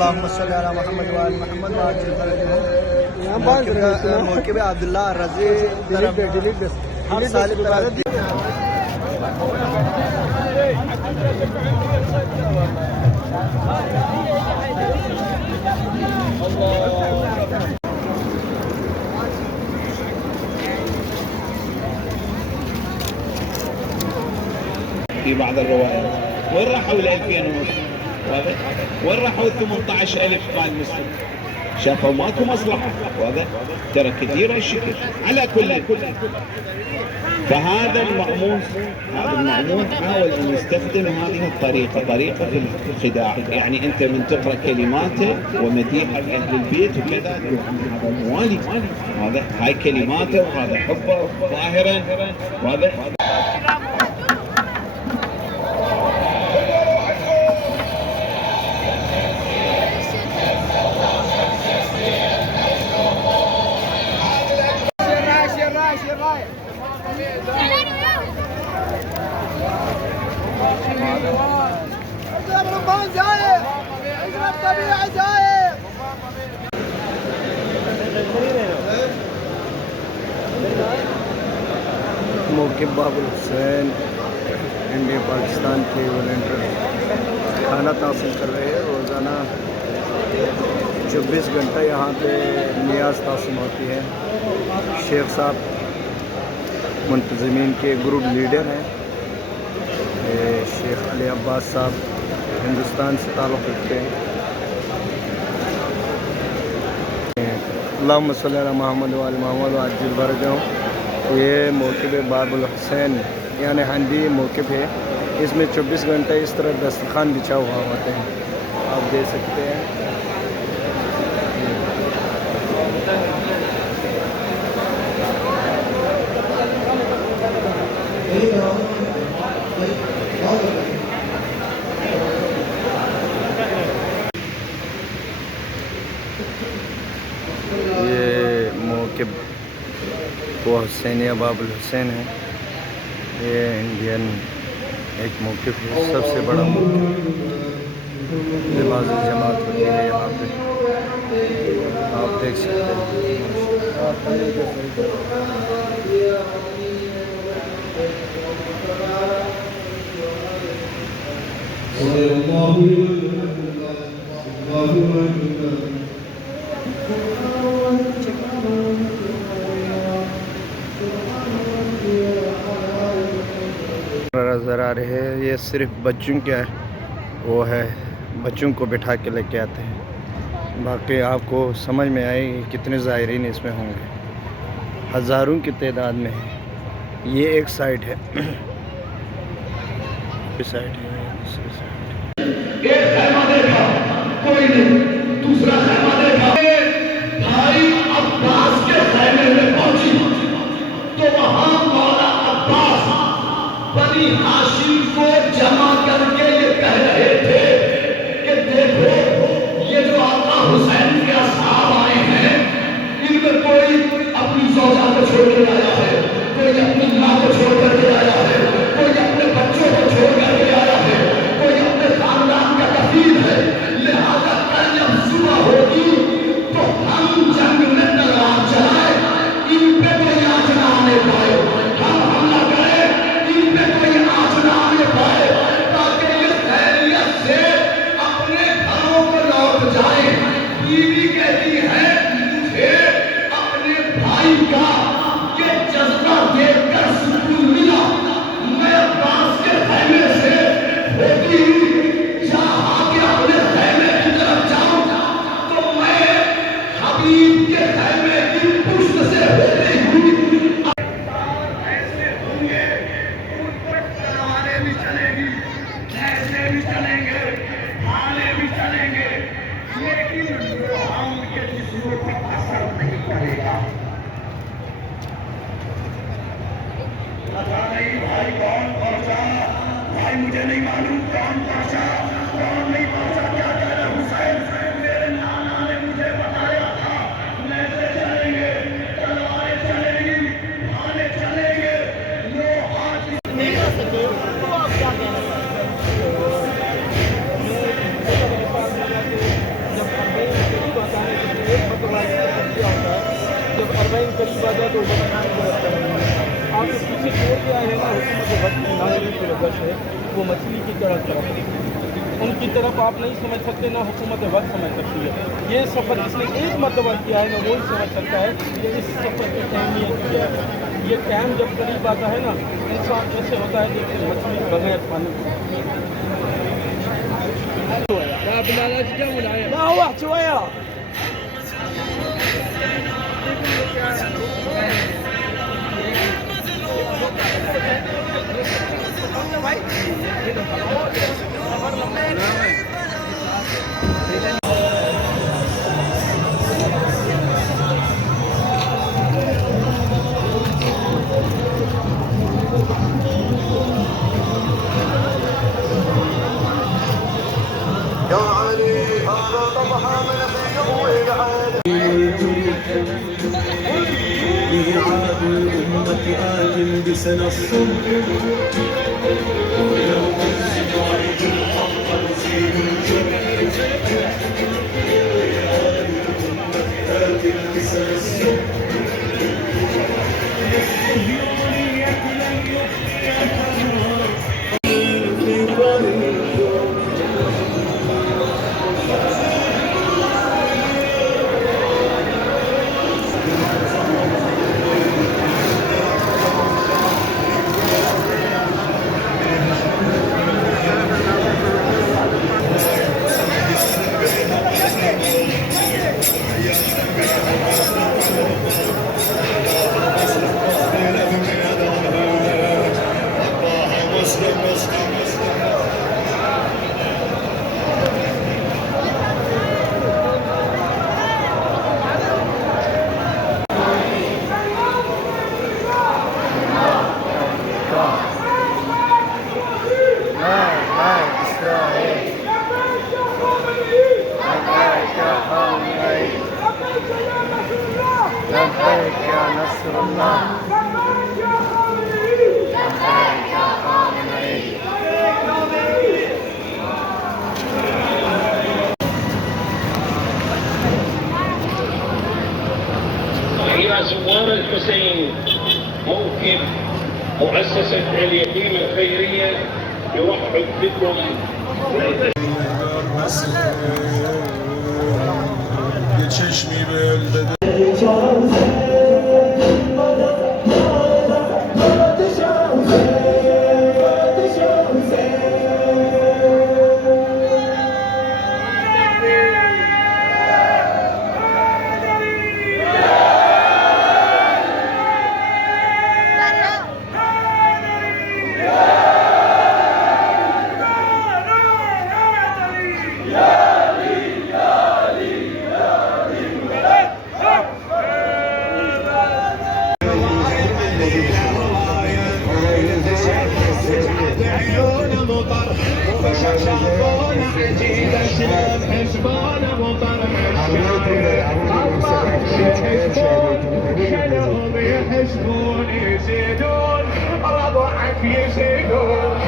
اللهم صل على محمد وعلى محمد وعجل فرجهم موقع عبداللہ الرضی ہر سال في بعض الروايات وين راحوا ال 2000 ونص؟ واضح؟ وين راحوا ال 18000 مال مسلم؟ شافوا ماكو مصلحه، واضح؟ ترى كثير الشكل على كل. فهذا المأمون حاول ان يستخدم هذه الطريقه، طريقه في الخداع، يعني انت من تقرا كلماته ومديحه اهل البيت وكذا تقول هذا موالي، واضح؟ هاي كلماته وهذا حبه ظاهرا، واضح؟ موقف باب الحسین انڈیا پاکستان کے والنٹر کھانا تحصیل کر رہے ہیں. روزانہ 24 گھنٹہ یہاں پہ نیاز تقسیم ہوتی ہے. شیخ صاحب منتظمین کے گروپ لیڈر ہیں. شیخ علی عباس صاحب ہندوستان سے تعلق رکھتے ہیں. اللہم صلی علی محمد وعلی محمد وعجل فرجهم. یہ موقف باب الحسین یعنی ہندی موقف ہے. اس میں 24 گھنٹہ اس طرح دسترخوان بچھا ہوا ہوتے ہیں، آپ دیکھ سکتے ہیں. یہ موقف وہ حسینیہ باب الحسین ہے. یہ انڈین ایک موقف ہے، سب سے بڑا موقف. نماز جماعت ہوتی ہے یہاں پہ، آپ دیکھ سکتے ہیں. نظر آ رہے ہیں. یہ صرف بچوں کا وہ ہے، بچوں کو بٹھا کے لے کے آتے ہیں. باقی آپ کو سمجھ میں آئے گی کتنے زائرین اس میں ہوں گے، ہزاروں کی تعداد میں ہے. یہ ایک سائٹ ہے، سائٹ ہے. ایک خیمہ دیکھا کوئی نہیں، دوسرا خیمہ دیکھا بھائی عباس کے خیمے میں پہنچی تو وہاں مولا عباس بنی ہاشم کو جمع کر کے یہ کہہ رہے تھے کہ دیکھو یہ جو آقا حسین کے اصحاب آئے ہیں ان میں کوئی اپنی زوجہ کو چھوڑ کے آیا ہے، کوئی اپنی ماں کو چھوڑ کر کے آیا ہے، کوئی اپنے بچوں کو چھوڑ کر کے آیا ہے، کوئی اپنے خاندان کا کفیل ہے. لہذا کل جب صبح ہوگی تو ہم جنگ میں تلوار چلائے، ان پہ کوئی آنچ نہ آنے پائے، ہم حملہ کریں ان پہ کوئی آنچ نہ آنے پائے، تاکہ یہ خیریت سے اپنے گھروں کو لوٹ جائیں. بیوی کہتی ہے مجھے اپنے بھائی کا یہ جذبہ دیکھ کر سکون ملا. میں عباس کے خیمے سے ہوتی ہوئی جہاں کے اپنے خیمے کی طرف جاؤں تو میں حبیب کے خیمے کی پشت سے ہوتی ہوئی ایسے ہوں گے، ان پر تلواریں بھی چلیں گی، ایسے بھی چلیں گے، بھالے بھی چلیں گے، لیکن لوہا ان کے جسموں پر اثر نہیں کرے گا. پتا نہیں بھائی کون پہنچا، بھائی مجھے نہیں معلوم کون پہنچا، کون نہیں پہنچا. کیا کہہ رہے حسین؟ میرے نانا نے مجھے بتایا تھا نیزے چلیں گے، تلواریں چلیں گی، بھالے چلیں گے، لوہا نہیں کر سکتے تو آپ کیا کہنا چاہتے ہیں؟ सोच है वो मछली की तरफ उनकी तरफ आप नहीं समझ सकते, ना हुकूमत वक्त समझ सकती है। ये सफ़र जिसने एक मरतबा किया है ना वही समझ सकता है कि इस सफ़र की अहमियत क्या है। ये टाइम जब करीब आता है ना, इंसान ऐसे होता है जैसे मछली बगैर पानी। لا واحد شوية. يا علي هذا طبعا من في العالم ميعاد الأمة آت بسنة الصبح يوم الزواج الحق نسيب الجنة ميعاد الأمة آت بسنة الصبح الصهيونية لن يخفيها لبيك يا نصر الله لبيك يا قوم العيد. يا زوار الحسين، موكب مؤسسة اليتيم الخيرية يرحب بكم. چشمی بل كلهم يحسبون يزيدون رضعك يزيدون.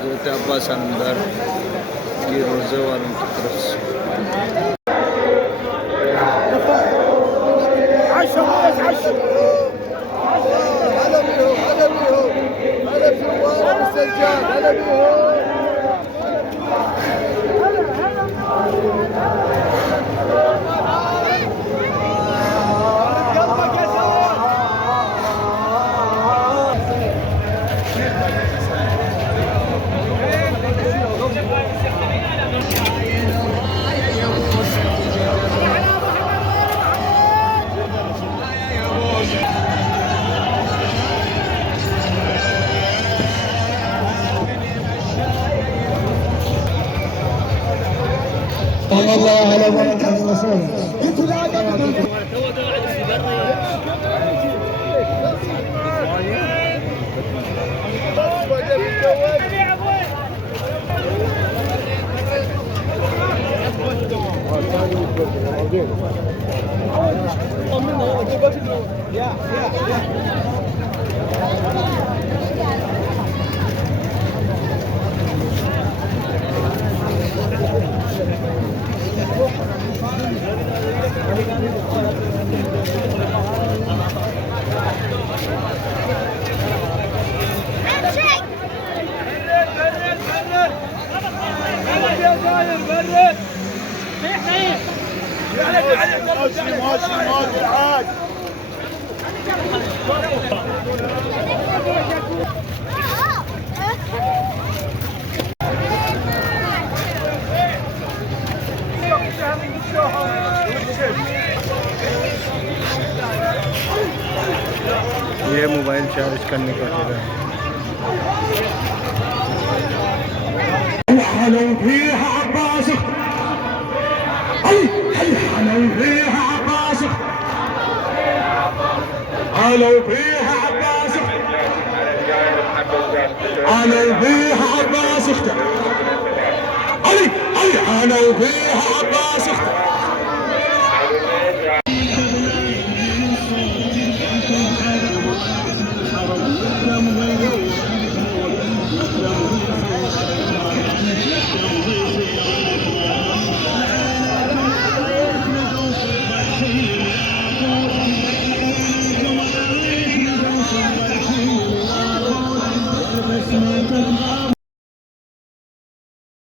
हज़रत अब्बास अंदर की रोज़े वालों की तरफ से هلا الله على بركة الرسول. ये मोबाइल चार्ज करने का जगह है। حلو فيها عباس حلو فيها عباس حلو فيها عباس حلو فيها عباس حلو فيها عباس